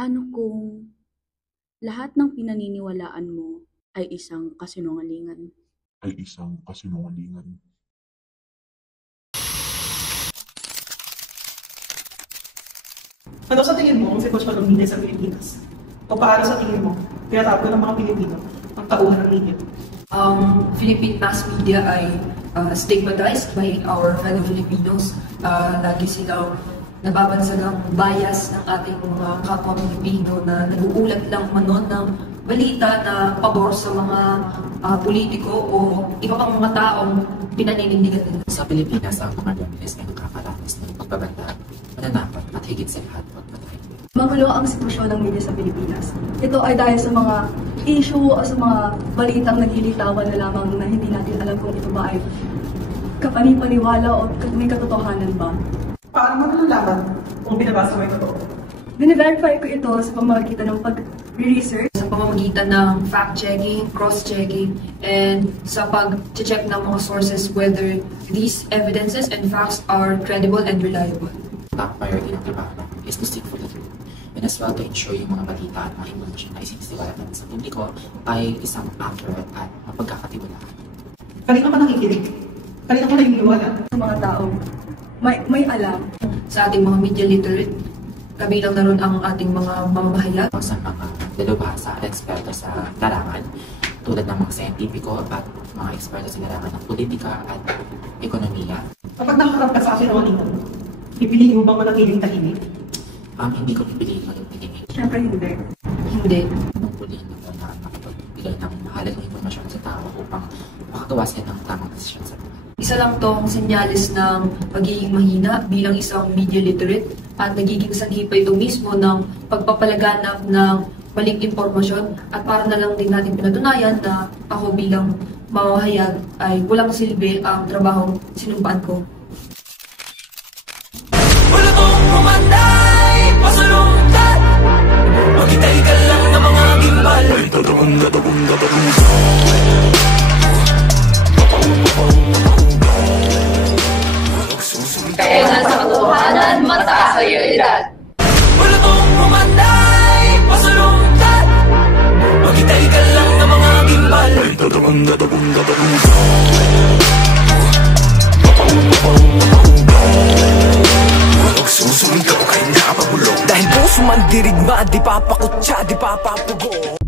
Paano kung lahat ng pinaniniwalaan mo ay isang kasinungalingan? Ano sa tingin mo ang sitwasyon ng media sa Pilipinas? O paano sa tingin mo tinatago ng mga Pilipino ang tauhan ng media? Philippine mass media ay stigmatized by our fellow Filipinos. Lagi silang nababansagang bias ng ating mga kapwa Pilipino na nag-uulat lang manon ng balita na pabor sa mga politiko o iba pang mga taong pinaninindigan nila. Sa Pilipinas, ang mga journalist ay nakakaranas ng pagbabanta, mananakot at higit sa lahat pagpatay. Magulo ang sitwasyon ng media sa Pilipinas. Ito ay dahil sa mga issue o sa mga balitang naglilitawan na lamang na hindi natin alam kung ito ba ay kapanipaniwala o may katotohanan ba. Paano mo nalalaman kung binabasa mo ito? Bine-verify ko ito sa pamamagitan ng pag-research. Sa pamamagitan ng fact-checking, cross-checking, and sa pag-check ng mga sources whether these evidences and facts are credible and reliable. Top priority ng trabaho namin is to seek for the truth and as well to ensure yung mga balita at mga information na isinisiwala natin sa publiko ay isang accurate at mapagkakatiwalaan. Kanina ka nakikinig? Kanina ka naniniwala? Sa mga taong may alam. Sa ating mga media literate, kabilang na ron ang ating mga mamamahayag. Sa mga dalubhasa at eksperto sa larangan tulad ng mga siyentipiko at mga eksperto sa larangan ng politika at ekonomiya. Kapag nakakarap ka sa akin ang ating pipiliin mo bang manatiling tahimik? Hindi ko pipiliin mag-piliin. Siyempre hindi. Hindi. Pagpuliin ako na makapagbigay ng mahalagang impormasyon sa tao upang makagawa sila ng tamang desisyon sa buhay. Isa lang tong senyales ng pagiging mahina bilang isang media literate at nagiging sanhi pa ito mismo ng pagpapalaganap ng maling impormasyon at para na lang din natin pinatunayan na ako bilang mamahayag ay walang silbi ang trabahong sinumpaan ko. Wala kong pumatay, pasalungkat maghintay ka lang ng mga gimbal. Kaya nga sa katotohanan, mataas sa realidad. Wala kong pumatay, pasalungkat maghintay ka lang ng mga gimbal. Dahil puso man dirigma, di papakutsa, di papapugo.